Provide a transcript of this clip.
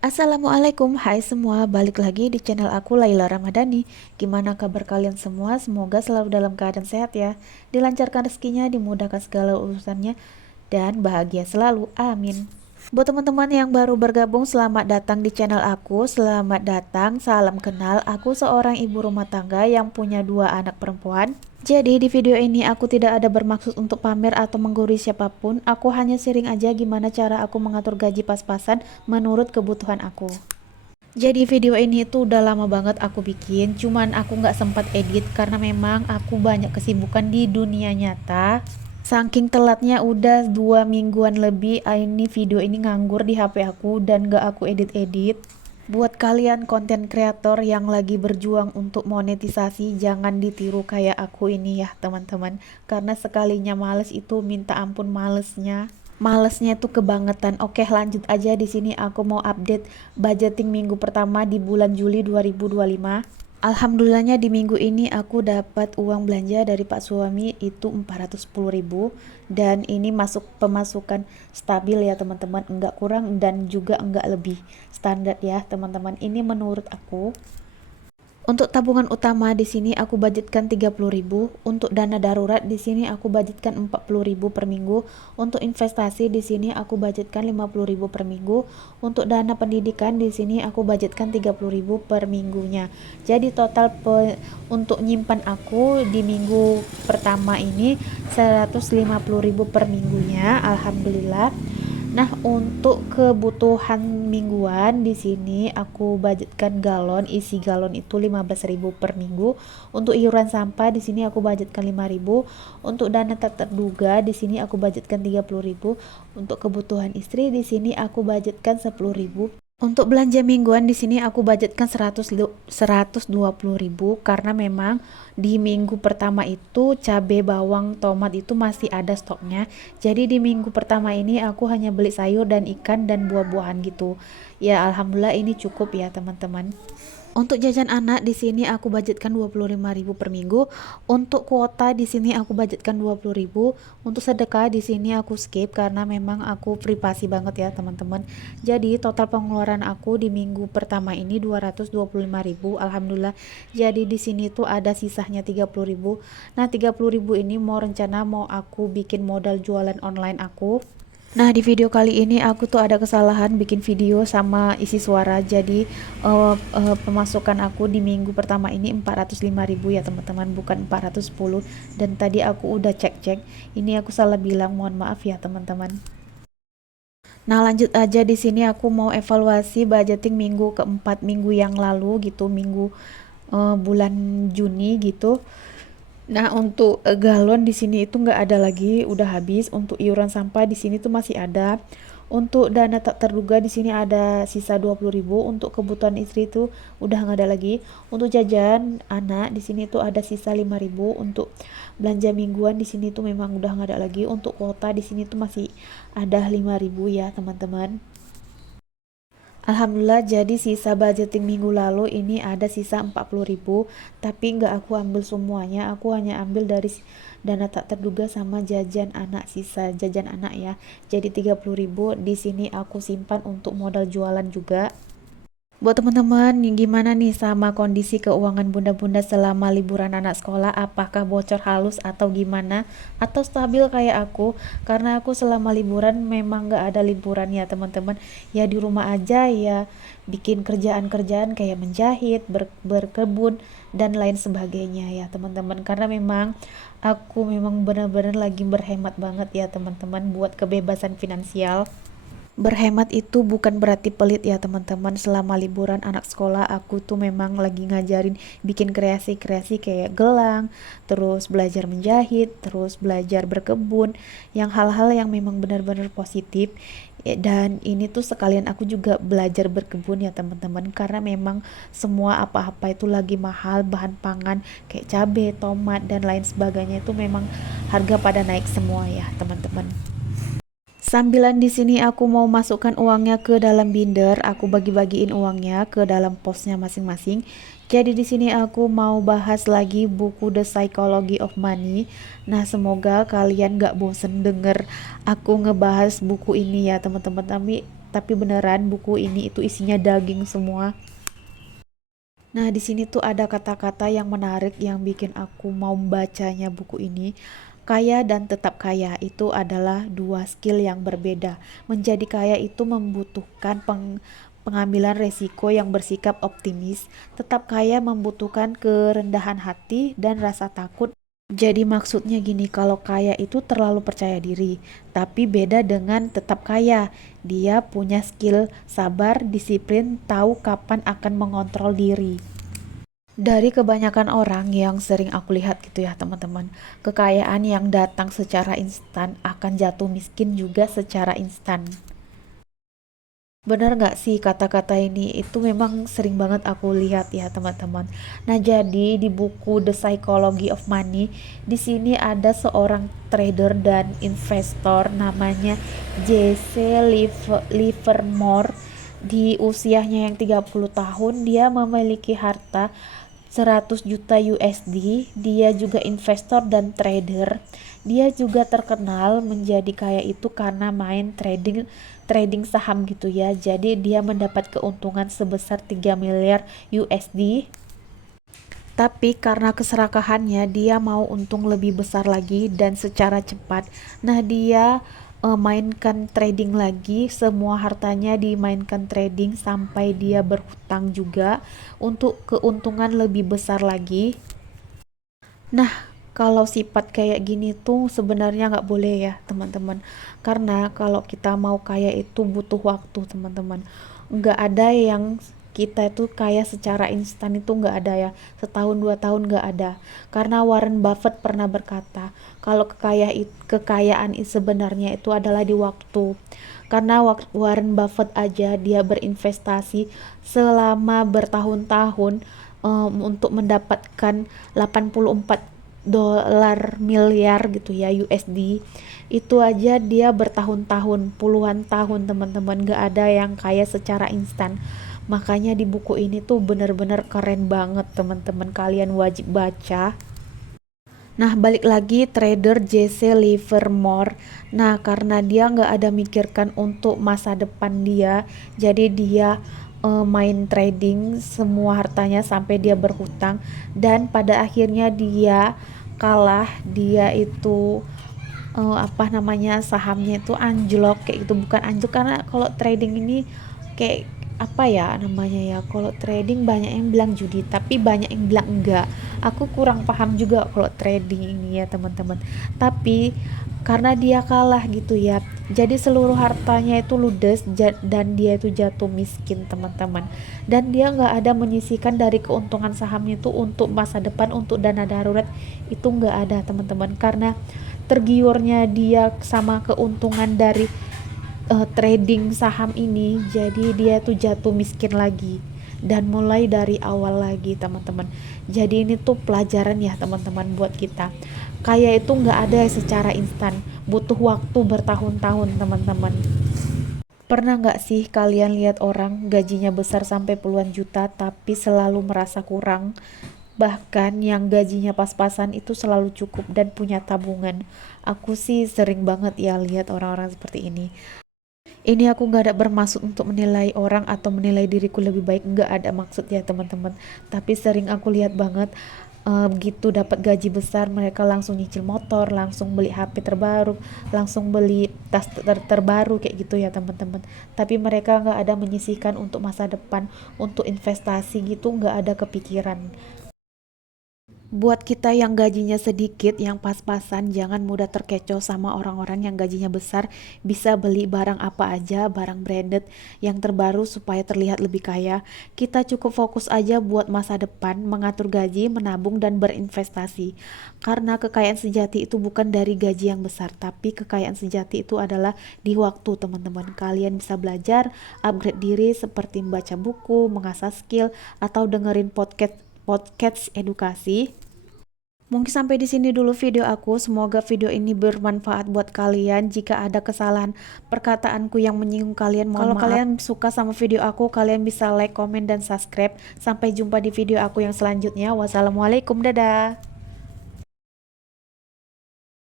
Assalamualaikum, hai semua, balik lagi di channel aku Laila Ramadhani. Gimana kabar kalian semua? Semoga selalu dalam keadaan sehat ya, dilancarkan rezekinya, dimudahkan segala urusannya, dan bahagia selalu, amin. Buat teman-teman yang baru bergabung, selamat datang di channel aku. Selamat datang, salam kenal. Aku seorang ibu rumah tangga yang punya dua anak perempuan. Jadi di video ini aku tidak ada bermaksud untuk pamer atau menggurui siapapun. Aku hanya sharing aja gimana cara aku mengatur gaji pas-pasan menurut kebutuhan aku. Jadi video ini tuh udah lama banget aku bikin, cuman aku nggak sempat edit karena memang aku banyak kesibukan di dunia nyata. Saking telatnya udah 2 mingguan lebih, ini video ini nganggur di HP aku dan gak aku edit-edit. Buat kalian konten kreator yang lagi berjuang untuk monetisasi, jangan ditiru kayak aku ini ya teman-teman. Karena sekalinya males itu minta ampun malesnya. Malesnya tuh kebangetan. Oke, lanjut aja. Di sini aku mau update budgeting minggu pertama di bulan Juli 2025. Alhamdulillahnya di minggu ini aku dapat uang belanja dari Pak suami itu 410.000 dan ini masuk pemasukan stabil ya teman-teman, enggak kurang dan juga enggak lebih, standar ya teman-teman. Ini menurut aku. Untuk tabungan utama di sini aku budgetkan 30.000, untuk dana darurat di sini aku budgetkan 40.000 per minggu, untuk investasi di sini aku budgetkan 50.000 per minggu, untuk dana pendidikan di sini aku budgetkan 30.000 per minggunya. Jadi total untuk nyimpan aku di minggu pertama ini 150.000 per minggunya, alhamdulillah. Nah, untuk kebutuhan mingguan di sini aku budgetkan galon, isi galon itu 15.000 per minggu. Untuk iuran sampah di sini aku budgetkan 5.000. Untuk dana tak terduga di sini aku budgetkan 30.000. Untuk kebutuhan istri di sini aku budgetkan 10.000. Untuk belanja mingguan di sini aku budgetkan 120.000 karena memang di minggu pertama itu cabai, bawang, tomat itu masih ada stoknya. Jadi di minggu pertama ini aku hanya beli sayur dan ikan dan buah-buahan gitu. Ya alhamdulillah ini cukup ya teman-teman. Untuk jajan anak di sini aku budgetkan 25.000 per minggu. Untuk kuota di sini aku budgetkan 20.000. Untuk sedekah di sini aku skip karena memang aku privasi banget ya, teman-teman. Jadi total pengeluaran aku di minggu pertama ini 225.000. Alhamdulillah. Jadi di sini tuh ada sisanya 30.000. Nah, 30.000 ini mau aku bikin modal jualan online aku. Nah, di video kali ini aku tuh ada kesalahan bikin video sama isi suara. Jadi pemasukan aku di minggu pertama ini 405.000 ya teman-teman, bukan 410. Dan tadi aku udah cek-cek. Ini aku salah bilang, mohon maaf ya teman-teman. Nah, lanjut aja di sini aku mau evaluasi budgeting minggu keempat minggu yang lalu gitu, minggu bulan Juni gitu. Nah, untuk galon di sini itu nggak ada lagi, udah habis. Untuk iuran sampah di sini tuh masih ada. Untuk dana tak terduga di sini ada sisa 20.000. Untuk kebutuhan istri itu udah nggak ada lagi. Untuk jajan anak di sini tuh ada sisa 5.000. Untuk belanja mingguan di sini tuh memang udah nggak ada lagi. Untuk kuota di sini tuh masih ada 5.000 ya, teman-teman. Alhamdulillah, jadi sisa budgeting minggu lalu ini ada sisa 40.000, tapi nggak aku ambil semuanya, aku hanya ambil dari dana tak terduga sama jajan anak, sisa jajan anak ya. Jadi 30.000 di sini aku simpan untuk modal jualan juga. Buat teman-teman, gimana nih sama kondisi keuangan bunda-bunda selama liburan anak sekolah? Apakah bocor halus atau gimana? Atau stabil kayak aku? Karena aku selama liburan memang gak ada liburan ya teman-teman. Ya di rumah aja ya, bikin kerjaan-kerjaan kayak menjahit, berkebun, dan lain sebagainya ya teman-teman. Karena memang aku memang benar-benar lagi berhemat banget ya teman-teman buat kebebasan finansial. Berhemat itu bukan berarti pelit ya teman-teman. Selama liburan anak sekolah aku tuh memang lagi ngajarin bikin kreasi-kreasi kayak gelang, terus belajar menjahit, terus belajar berkebun, yang hal-hal yang memang benar-benar positif. Dan ini tuh sekalian aku juga belajar berkebun ya teman-teman, karena memang semua apa-apa itu lagi mahal, bahan pangan kayak cabai, tomat dan lain sebagainya itu memang harga pada naik semua ya teman-teman. Sambilan di sini aku mau masukkan uangnya ke dalam binder, aku bagi-bagiin uangnya ke dalam posnya masing-masing. Jadi di sini aku mau bahas lagi buku The Psychology of Money. Nah, semoga kalian gak bosen denger aku ngebahas buku ini ya teman-teman. Tapi tapi beneran buku ini itu isinya daging semua. Nah, di sini tuh ada kata-kata yang menarik yang bikin aku mau membacanya buku ini. Kaya dan tetap kaya itu adalah dua skill yang berbeda. Menjadi kaya itu membutuhkan pengambilan resiko yang bersikap optimis. Tetap kaya membutuhkan kerendahan hati dan rasa takut. Jadi maksudnya gini, kalau kaya itu terlalu percaya diri, tapi beda dengan tetap kaya. Dia punya skill, sabar, disiplin, tahu kapan akan mengontrol diri. Dari kebanyakan orang yang sering aku lihat gitu ya teman-teman, kekayaan yang datang secara instan akan jatuh miskin juga secara instan. Benar nggak sih kata-kata ini? Itu memang sering banget aku lihat ya teman-teman. Nah jadi di buku The Psychology of Money, di sini ada seorang trader dan investor namanya Jesse Livermore. Di usianya yang 30 tahun, dia memiliki harta 100 juta USD. Dia juga investor dan trader. Dia juga terkenal menjadi kaya itu karena main trading trading saham gitu ya. Jadi dia mendapat keuntungan sebesar 3 miliar USD. Tapi karena keserakahannya dia mau untung lebih besar lagi dan secara cepat. Nah, dia mainkan trading lagi, semua hartanya dimainkan trading sampai dia berhutang juga untuk keuntungan lebih besar lagi. Nah, kalau sifat kayak gini tuh sebenarnya nggak boleh ya teman-teman. Karena kalau kita mau kaya itu butuh waktu teman-teman. Nggak ada yang kita itu kaya secara instan, itu nggak ada ya. Setahun 2 tahun nggak ada. Karena Warren Buffett pernah berkata, kalau kekayaan sebenarnya itu adalah di waktu. Karena Warren Buffett aja dia berinvestasi selama bertahun-tahun untuk mendapatkan 84 dolar miliar gitu ya USD. Itu aja dia bertahun-tahun, puluhan tahun teman-teman, gak ada yang kaya secara instan. Makanya di buku ini tuh bener-bener keren banget teman-teman, kalian wajib baca. Nah, balik lagi trader Jesse Livermore. Nah, karena dia nggak ada mikirkan untuk masa depan dia, jadi dia main trading semua hartanya sampai dia berhutang, dan pada akhirnya dia kalah. Dia itu apa namanya, sahamnya itu anjlok kayak gitu, bukan anjlok karena kalau trading ini kayak apa ya namanya ya, kalau trading banyak yang bilang judi tapi banyak yang bilang enggak. Aku kurang paham juga kalau trading ini ya teman-teman, tapi karena dia kalah gitu ya, jadi seluruh hartanya itu ludes dan dia itu jatuh miskin teman-teman. Dan dia nggak ada menyisihkan dari keuntungan sahamnya itu untuk masa depan, untuk dana darurat, itu nggak ada teman-teman, karena tergiurnya dia sama keuntungan dari trading saham ini, jadi dia tuh jatuh miskin lagi dan mulai dari awal lagi teman-teman. Jadi ini tuh pelajaran ya teman-teman buat kita, kaya itu nggak ada secara instan, butuh waktu bertahun-tahun teman-teman. Pernah nggak sih kalian lihat orang gajinya besar sampai puluhan juta tapi selalu merasa kurang? Bahkan yang gajinya pas-pasan itu selalu cukup dan punya tabungan. Aku sih sering banget ya lihat orang-orang seperti ini. Ini aku nggak ada bermaksud untuk menilai orang atau menilai diriku lebih baik, nggak ada maksud ya teman-teman. Tapi sering aku lihat banget begitu dapat gaji besar mereka langsung nyicil motor, langsung beli HP terbaru, langsung beli tas terbaru kayak gitu ya teman-teman. Tapi mereka nggak ada menyisihkan untuk masa depan, untuk investasi gitu, nggak ada kepikiran. Buat kita yang gajinya sedikit, yang pas-pasan, jangan mudah terkecoh sama orang-orang yang gajinya besar, bisa beli barang apa aja, barang branded yang terbaru supaya terlihat lebih kaya. Kita cukup fokus aja buat masa depan, mengatur gaji, menabung, dan berinvestasi. Karena kekayaan sejati itu bukan dari gaji yang besar, tapi kekayaan sejati itu adalah di waktu teman-teman. Kalian bisa belajar, upgrade diri seperti membaca buku, mengasah skill, atau dengerin podcast podcast edukasi. Mungkin sampai di sini dulu video aku. Semoga video ini bermanfaat buat kalian. Jika ada kesalahan perkataanku yang menyinggung kalian, mohon maaf. Kalau kalian suka sama video aku, kalian bisa like, komen, dan subscribe. Sampai jumpa di video aku yang selanjutnya. Wassalamualaikum, dadah.